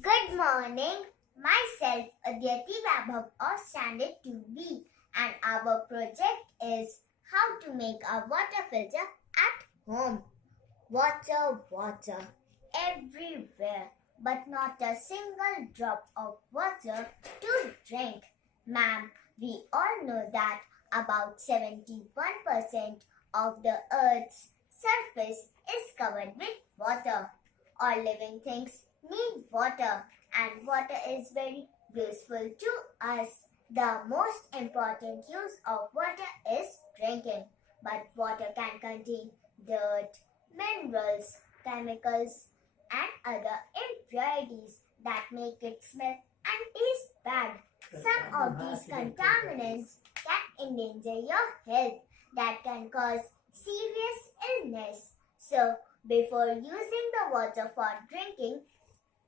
Good morning. Myself, Adhyati Vaibhav of Standard 2B, and our project is how to make a water filter at home. Water everywhere, but not a single drop of water to drink. Ma'am, we all know that about 71% of the earth's surface is covered with water. All living things need water, and water is very useful to us. The most important use of water is drinking, but water can contain dirt, minerals, chemicals, and other impurities that make it smell and taste bad. Some of these contaminants can endanger your health, that can cause serious illness. So, before using the water for drinking,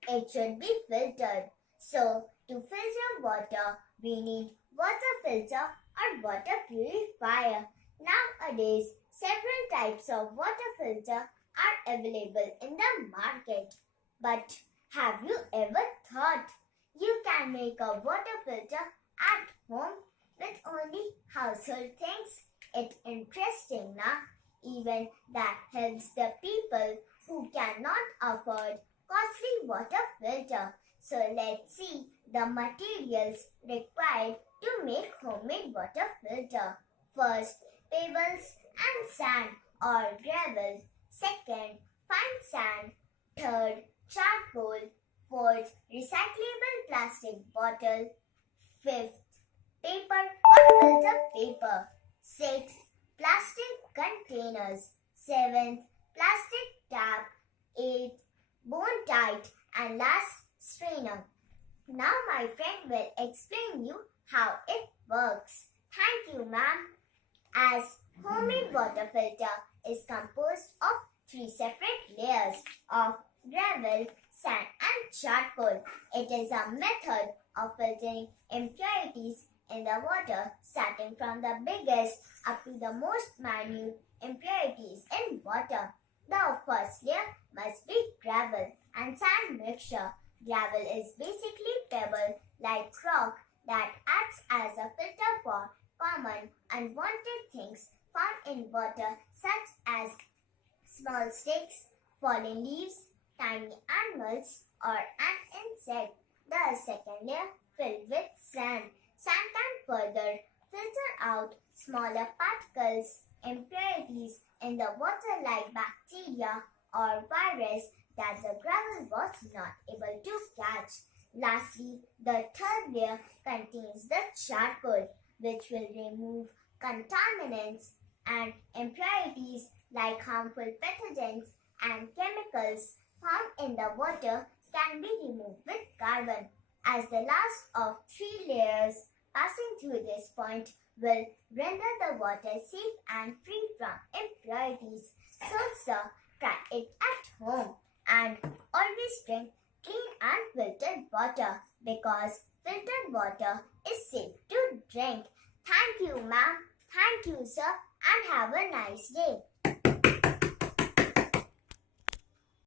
it should be filtered. So, to filter water, we need water filter or water purifier. Nowadays, several types of water filter are available in the market. But have you ever thought you can make a water filter at home with only household things? It's interesting, na? Even that helps the people who cannot afford costly water filter. So let's see the materials required to make homemade water filter. First, pebbles and sand or gravel. Second, fine sand. Third, charcoal. Fourth, recyclable plastic bottle. Fifth, paper or filter paper. Sixth, plastic containers. Seventh, plastic tap. Eighth, bone tight, and last, strainer. Now my friend will explain you how it works. Thank you, ma'am. As homemade water filter is composed of three separate layers of gravel, sand, and charcoal. It is a method of filtering impurities in the water, starting from the biggest up to the most minute impurities in water. The first layer must be gravel and sand mixture. Gravel is basically pebble like rock that acts as a filter for common unwanted things found in water, such as small sticks, fallen leaves, tiny animals, or an insect. The second layer filled with sand. Sand can further filter out smaller particles, impurities in the water like bacteria or virus that the gravel was not able to catch. Lastly, the third layer contains the charcoal, which will remove contaminants and impurities like harmful pathogens and chemicals found in the water can be removed with carbon. As the last of three layers passing through this point will render the water safe and free from impurities. So, sir, try it at home and always drink clean and filtered water because filtered water is safe to drink. Thank you, ma'am. Thank you, sir, and have a nice day.